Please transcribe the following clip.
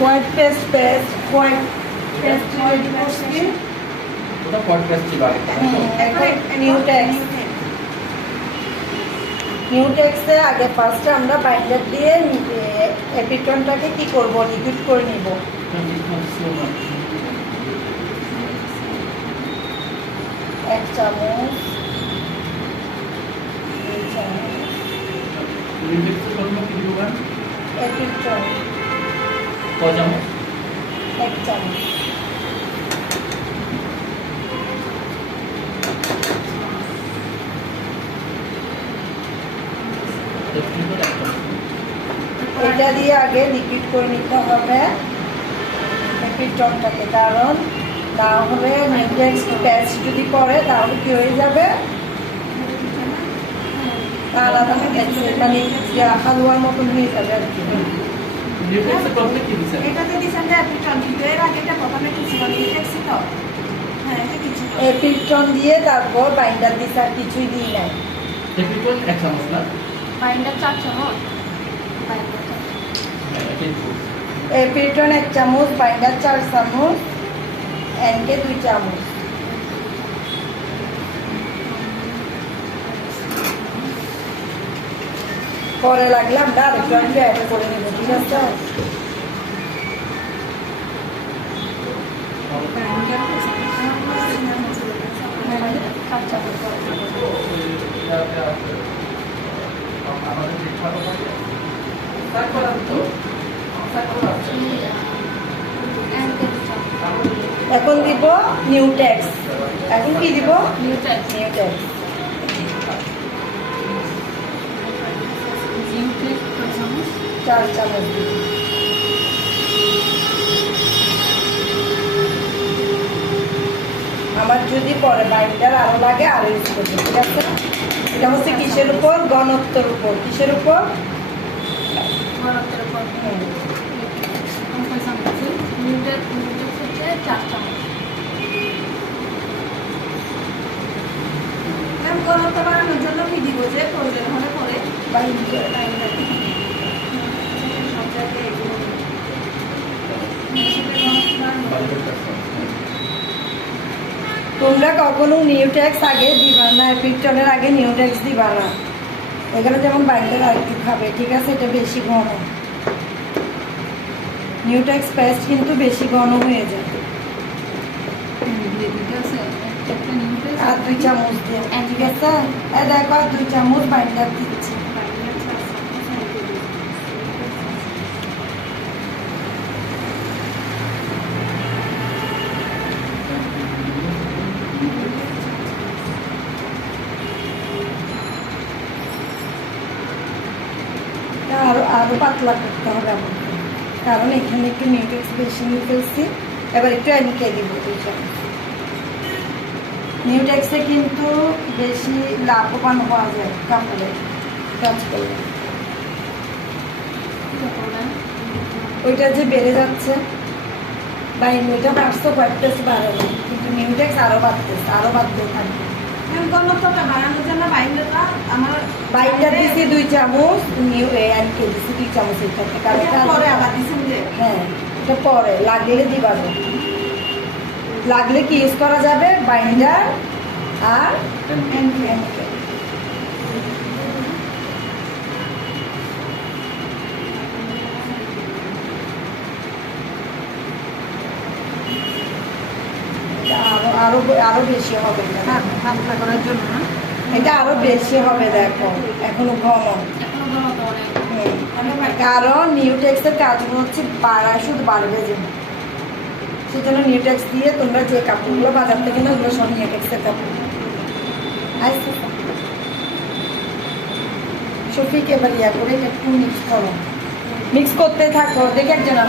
White paste white paste ready করছি। ওটা white paste ছিল আগে। নিউটেক্সে আগে ফার্স্টে আমরা বাইন্ডার দিয়ে এপিটনটাকে কি করব, লিকুইড করে নিব। এক চামচ, দুই চামচ এপিটন, এক চামচ। এটা দিয়ে আগে লিকুইড করে নিতে হবে এপিটনটাকে, কারণ না হলে নিউটেক্স পেস্ট যদি পড়ে তাহলে কি হয়ে যাবে, আলাদা মানে হালুয়ার মতন হয়ে যাবে আর কি। এপিটন দিয়ে তারপর বাইন্ডার দিছে, আর কিছুই দিই নাই। এপিটন 1 চামচ না, বাইন্ডার 4 চামচ, এপিটন 1 চামচ, বাইন্ডার 4 চামচ, এনকে 2 চামচ। পরে লাগলে আমরা আরেকটু অ্যাড করে নেব, ঠিক আছে? এখন দিব নিউটেক্স। এখন কি দিব? নিউটেক্স 4 চামচ দিব। আমার যদি পরে বাইন্ডার আরো লাগে আরো ইউজ করবো, ঠিক আছে? এটা হচ্ছে কিসের উপর? ঘনত্বের উপর। কিসের উপর? ঘনত্বের উপর। নিউটেক্স হচ্ছে 4 চামচ। ঘনত্ব বাড়ানোর জন্য কি দিব, যে প্রয়োজন হলে পরে তোমরা কখনো নিউটেক্স আগে দিবা না, এপিটনের আগে নিউটেক্স দিবা না। এখানে যেমন বাইন্ডার আর একটু খাবে, ঠিক আছে? এটা বেশি ঘন, নিউটেক্স পেস্ট কিন্তু বেশি ঘন হয়ে যায়। আর 2 চামচ দিয়ে, ঠিক আছে? দেখো 2 চামচ বাইন্ডার দিচ্ছি। আরো পাতলা করতে হবে আমাকে, কারণ এখানে একটু নিউটেক্স বেশি নিয়ে ফেলছি। এবার একটু এনিকে দিব 2 চামচ। নিউটেক্সে কিন্তু বেশি লাভবান হওয়া যায় কাপড়ে কাজ করলে। ওইটা যে বেড়ে যাচ্ছে, বা ওইটা বাড়ছে, হোয়াইট পেস্ট বাড়াবে, কিন্তু নিউটেক্স আরো বাড়তেছে, আরো বাড়তে থাকবে। বাড়ানোর জন্য বাইন্ডার দিছি 2 চামচ, নিউ এনকে দিছি 2 চামচ। পরে আবার দিছেন যে, হ্যাঁ, এটা পরে লাগলে দিবা, লাগলে কি ইউজ করা যাবে? বাইন্ডার আর এনকে। আরো বেশি হবে হালকা করার জন্য না, এটা আরো বেশি হবে। দেখো এখনো ঘন, কারণ নিউটেক্সের কাজগুলো হচ্ছে শুধু বাড়বে, যে সেজন্য নিউটেক্স দিয়ে তোমরা যে কাপড়গুলো বাজার থেকে না, ওগুলো সব নিউটেক্সের কাপড়। শফিক এবার ইয়া করে একটু মিক্স করো, মিক্স করতে থাকো। দেখে একজন